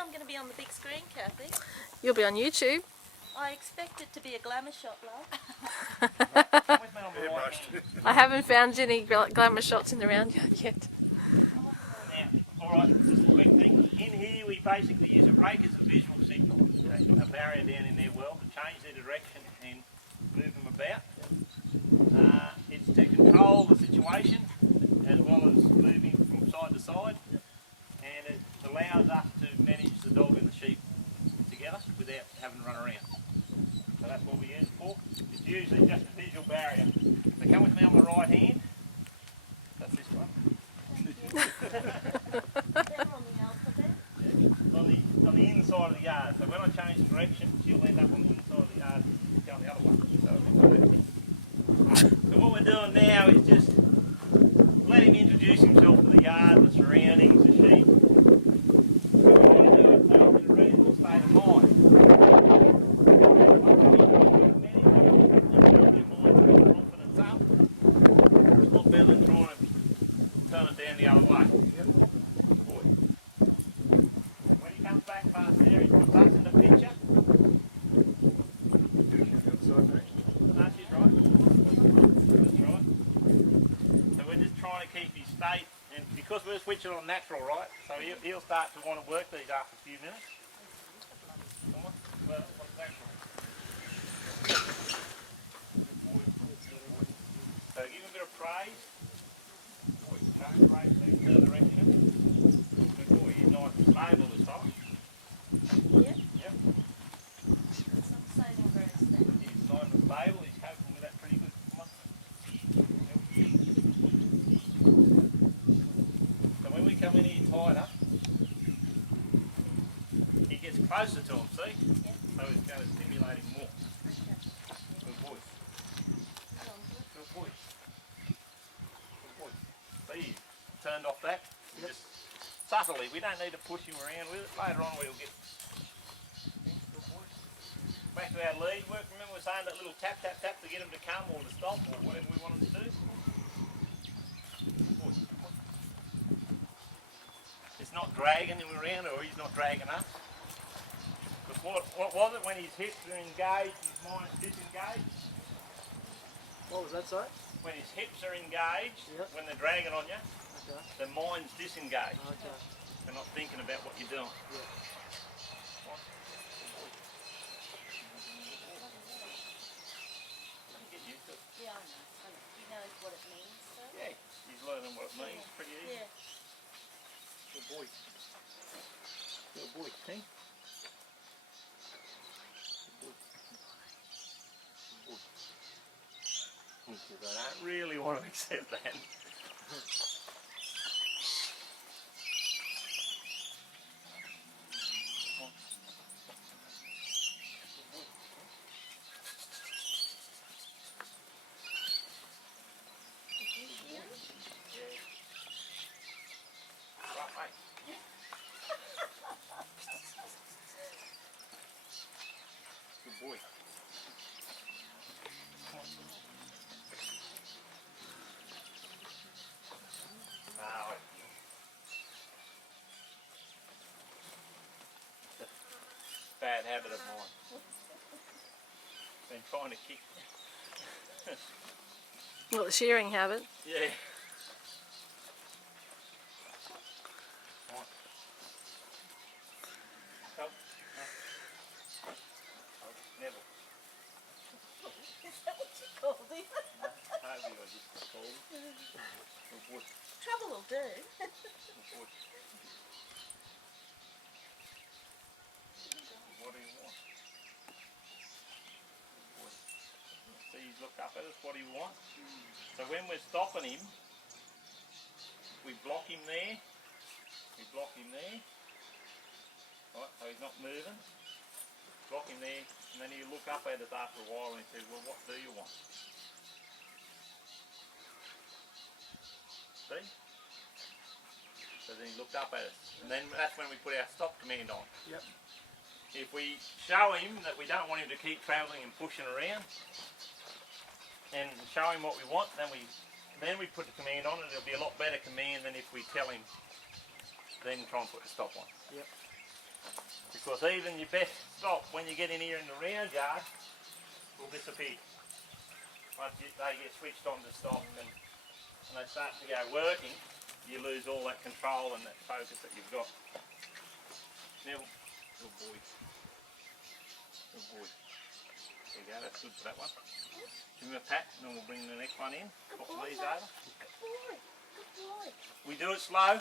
I'm going to be on the big screen, Kathy. You'll be on YouTube. I expect it to be a glamour shot, love. I haven't found any glamour shots in the round yard yet. Alright, just a quick thing. In here we basically use a rake as a visual signal, a barrier down in their well to change their direction and move them about. It's to control the situation as well as moving from side to side, and it allows us to manage the dog and the sheep together without having to run around. So that's what we use it for. It's usually just a visual barrier. So come with me on the right hand. That's this one. on the inside of the yard. So when I change direction, she'll end up on the inside of the yard going the other way. So what we're doing now is just let him introduce himself to the yard, the surroundings, the sheep. What we want to do is take him in a reasonable state of mind. It's not better than trying to turn it down the other way. When he comes back past there, he puts us in the picture. No, she's right. That's right. So we're just trying to keep his state, and because we're switching on natural, right? So he'll start to want to work these after a few minutes. Come on. Well, what's natural? So give him a bit of praise. Don't praise him in the direction. Good boy, he's nice and stable this time. Yeah? Yep. It's not saving very steady. He's nice and stable, he's coping with that pretty good. Come on. So when we come in here tighter, he gets closer to him, see? Yeah. So it's going to stimulate him more. Good boy. Good boy. Good boy. See, he turned off that. Just subtly. We don't need to push him around with it. Later on we'll get... Good boy. Back to our lead work. Remember we were saying that little tap, tap, tap to get him to come or to stomp or whatever we want him to do? Good boy. It's not dragging him around, or he's not dragging us. Because what was it when his hips are engaged, his mind's disengaged? What was that, sorry? When his hips are engaged, Yep. when they're dragging on you, Okay. the mind's disengaged. Okay. They're not thinking about what you're doing. Yeah. Get used to it. Yeah, I know. He knows what it means, so. Yeah, he's learning what it means pretty easy. Yeah. Good boy. Good boy, see? Good boy. Good boy. He says, I don't really want to accept that. Right, mate. Good boy. Now, it's a bad habit of mine. Been trying to kick. Well, the shearing habit. Yeah. Come. Neville. Is that what you called him? Maybe I just called him. Good boy. Trouble will do. Good boy. What do you want? Good boy. See, he's looked up at us. What do you want? So when we're stopping him, we block him there. We block him there. Right, so he's not moving. Block him there, and then he'll look up at us after a while and he says, well, what do you want? See? So then he looked up at us, and then that's when we put our stop command on. Yep. If we show him that we don't want him to keep travelling and pushing around, and show him what we want, then we put the command on, and it'll be a lot better command than if we tell him, then try and put the stop on. Yep. Because even your best stock, when you get in here in the round yard, will disappear. Once they get switched on to stock and they start to go working, you lose all that control and that focus that you've got. Neville, good boy. Good boy. There you go, that's good for that one. Give him a pat and then we'll bring the next one in. Put these over. Good boy. Good boy. We do it slow.